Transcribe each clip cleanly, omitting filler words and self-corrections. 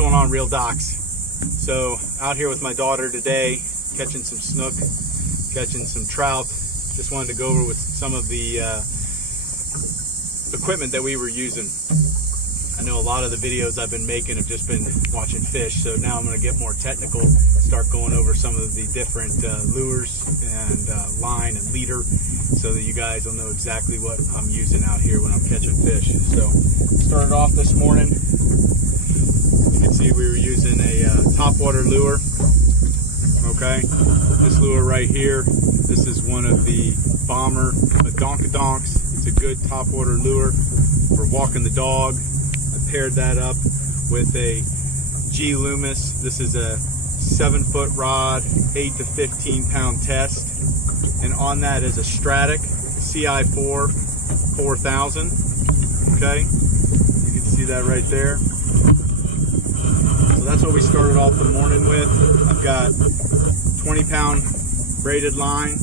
going on, Real Docs? So out here with my daughter today, catching some snook, catching some trout. Just wanted to go over with some of the equipment that we were using. I know a lot of the videos I've been making have just been watching fish, so now I'm going to get more technical, start going over some of the different lures and line and leader, so that you guys will know exactly what I'm using out here when I'm catching fish. So started off this morning, you can see we were using a topwater lure. Okay, this lure right here, this is one of the Bomber Donks. It's a good topwater lure for walking the dog. I paired that up with a G Loomis. This is a 7-foot rod, 8 to 15 pound test, and on that is a Stratic CI4 4000. Okay, you can see that right there. So that's what we started off the morning with. I've got 20 pound braided line,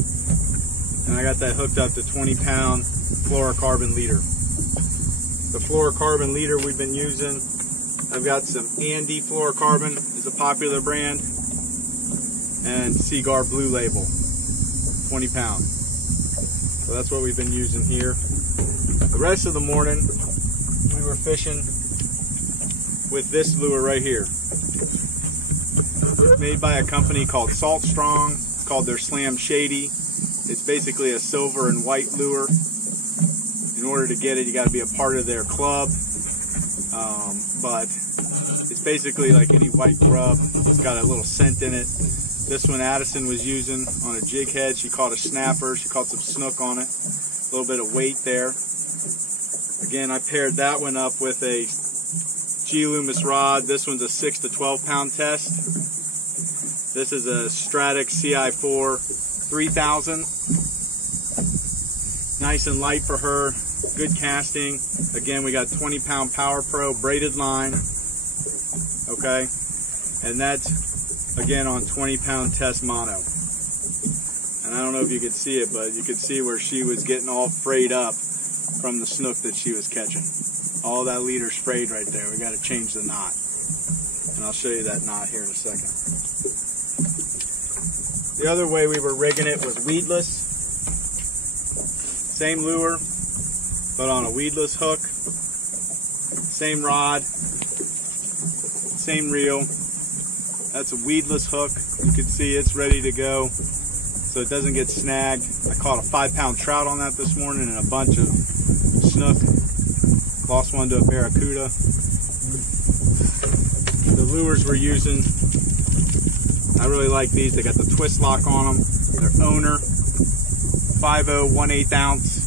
and I got that hooked up to 20 pound fluorocarbon leader. The fluorocarbon leader we've been using, I've got some Andy fluorocarbon, is a popular brand, and Seaguar Blue Label, 20 pound. So that's what we've been using here. The rest of the morning we were fishing with this lure right here. It's made by a company called Saltwater. It's called their Slam Shady. It's basically a silver and white lure. In order to get it, you got to be a part of their club, but it's basically like any white grub. It's got a little scent in it. This one Addison was using on a jig head. She caught a snapper. She caught some snook on it. A little bit of weight there. Again, I paired that one up with a G Loomis rod. This one's a 6 to 12 pound test. This is a Stratic CI4 3000. Nice and light for her. Good casting. Again, we got 20 pound Power Pro braided line. Okay, and that's again on 20 pound test mono. And I don't know if you could see it, but you could see where she was getting all frayed up from the snook that she was catching. All that leader sprayed right there. We got to change the knot, and I'll show you that knot here in a second. The other way we were rigging it was weedless. Same lure, but on a weedless hook. Same rod, same reel. That's a weedless hook. You can see it's ready to go, so it doesn't get snagged. I caught a 5 pound trout on that this morning and a bunch of snook. Lost one to a barracuda. The lures we're using, I really like these. They got the twist lock on them. They're Owner 5/0 1/8 ounce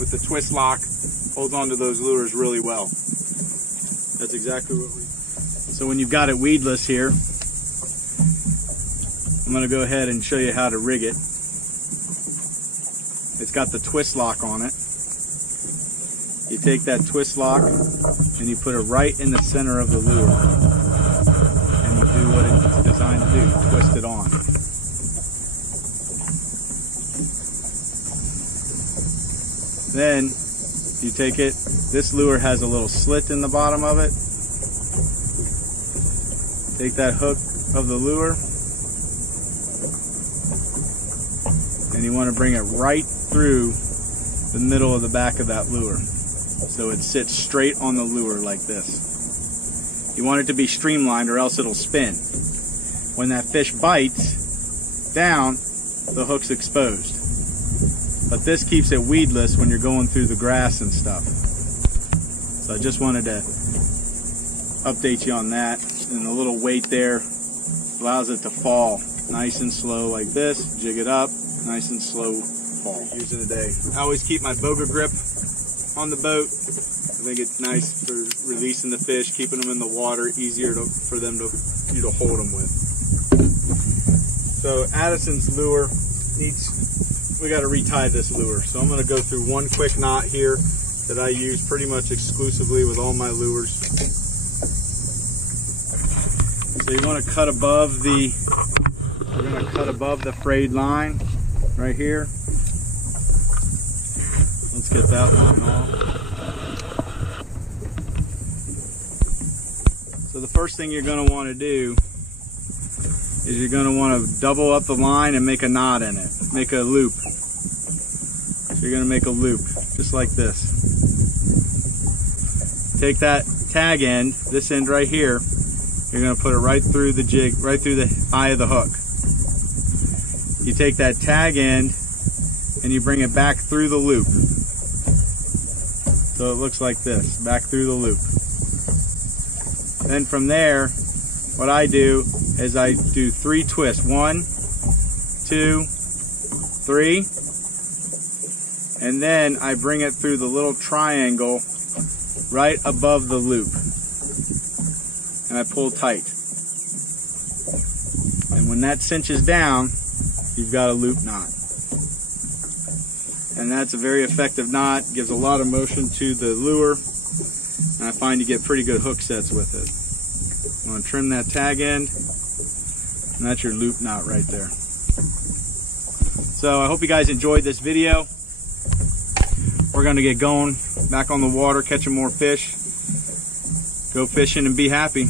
with the twist lock. Holds on to those lures really well. That's exactly what we. So when you've got it weedless here, I'm going to go ahead and show you how to rig it. It's got the twist lock on it. You take that twist lock and you put it right in the center of the lure, and you do what it's designed to do. You twist it on. Then you take it, this lure has a little slit in the bottom of it. Take that hook of the lure and you want to bring it right through the middle of the back of that lure, so it sits straight on the lure like this. You want it to be streamlined or else it'll spin. When that fish bites down, the hook's exposed. But this keeps it weedless when you're going through the grass and stuff. So I just wanted to update you on that. And the little weight there allows it to fall nice and slow like this. Jig it up, nice and slow fall. Using today. I always keep my boga grip on the boat. I think it's nice for releasing the fish, keeping them in the water, easier for them to hold them with. So Addison's lure we got to retie this lure. So I'm going to go through one quick knot here that I use pretty much exclusively with all my lures. So you want to cut above the, we're going to cut above the frayed line right here. Let's get that line off. So the first thing you're going to want to do is you're going to want to double up the line and make a knot in it. Make a loop. So you're going to make a loop, just like this. Take that tag end, this end right here, you're going to put it right through the jig, right through the eye of the hook. You take that tag end and you bring it back through the loop. So it looks like this, back through the loop. Then from there, what I do is I do 3 twists. 1, 2, 3. And then I bring it through the little triangle right above the loop. And I pull tight. And when that cinches down, you've got a loop knot. And that's a very effective knot, gives a lot of motion to the lure, and I find you get pretty good hook sets with it. I'm going to trim that tag end, and that's your loop knot right there. So I hope you guys enjoyed this video. We're going to get going back on the water, catching more fish. Go fishing and be happy.